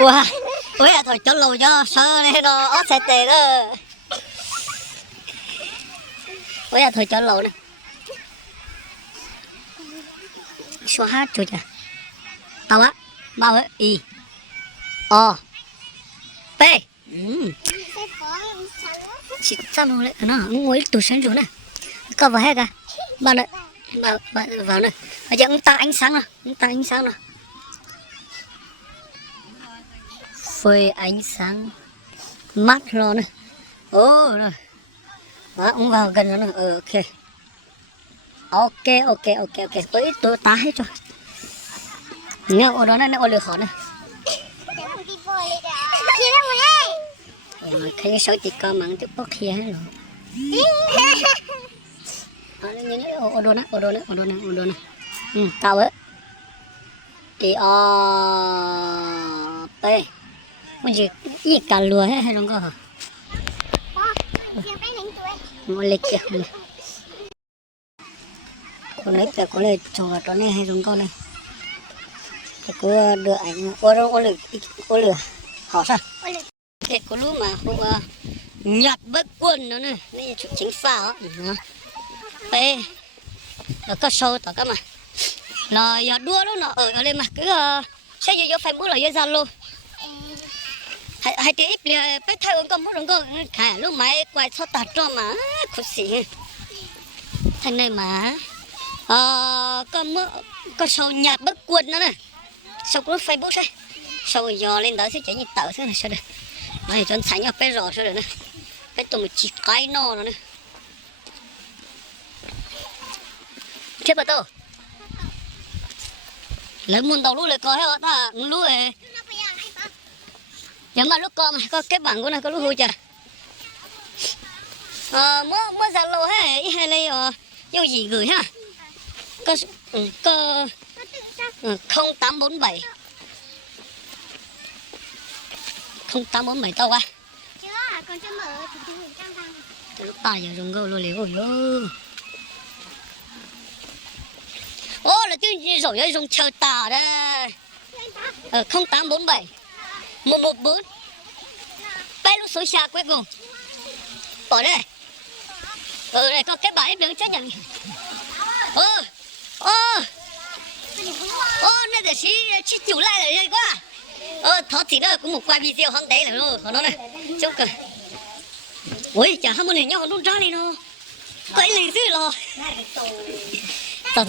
Wow, ôi thôi cho lồ cho sao này nó ót sẽ tệ đó. Ôi thôi cho lồ nè. Số hát chú chà. Tao á, bao á, y, o, p. Chị sao nó lại nó ngồi tủ sáng rồi nè. Có vào hết cả. Bao này, vào này. Bây giờ ông ta ánh sáng nè, ông ta ánh sáng nè. Phơi ánh sáng mắt lo nè. Ồ rồi. Đó, ông vào gần nó nè. Ok. Ok. Ôi tôi tá hết cho. Nghe ở đó nó lừa khó nè. Cái số chỉ có mặn tiếp bóc kia hết rồi. Ở đó nè. Tao ấy. Thì p. Con gì cả lừa hết hay không có hả? Một lịch kìa. Con lấy kìa, có lấy trò đó này hay không con này? Thì cứ đưa ảnh, có lừa. Họ sao? Cái có lúc mà không nhặt bất quân nữa nè. Đây là chính phao á. P. Nó có sâu tao cả mà. Là giờ đua đó nó ở đây mà cứ sẽ vô Facebook là vô Zalo. Hai tí ít là phải thay con muốn con khả lúc máy quay cho tạt cho mà khó xỉ. Thành này mà có sâu nhạt bất quân nữa nè. Sau có Facebook đấy. Sau rồi dò lên đó sẽ chạy như tàu thế này sao được. Mày cho sánh ở phải rõ sao được nè. Phải tụi mình chỉ cái no rồi nè. Chết bà tô. Lấy muôn đầu lũ lại coi hết ta lũ này. Giờ mà lúc con mà có cái bảng của nó có lúc hôi chà. Mới Zalo hay này yêu gì gửi ha. Có 0847 0847 tao qua. Còn chưa mở thì lúc ta giờ dùng gâu luôn liều rồi. Ô là tiếng rồi ấy dùng chờ tà đây. 0847 114 bé lúc số xa cuối cùng. Bỏ đây. Đây có cái bãi đứng chết nhận. Này để chỉ chủ lại ở đây quá. Thọ thì đó cũng một quay video không đấy là luôn. Nó này. Chúc cười. Ôi chả ham muốn này nhau nó ra đi nó. Cái gì chứ lo. Tao.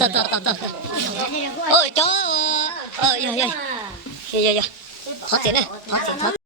Chó. Dạ. Thọ thì này. Thọ.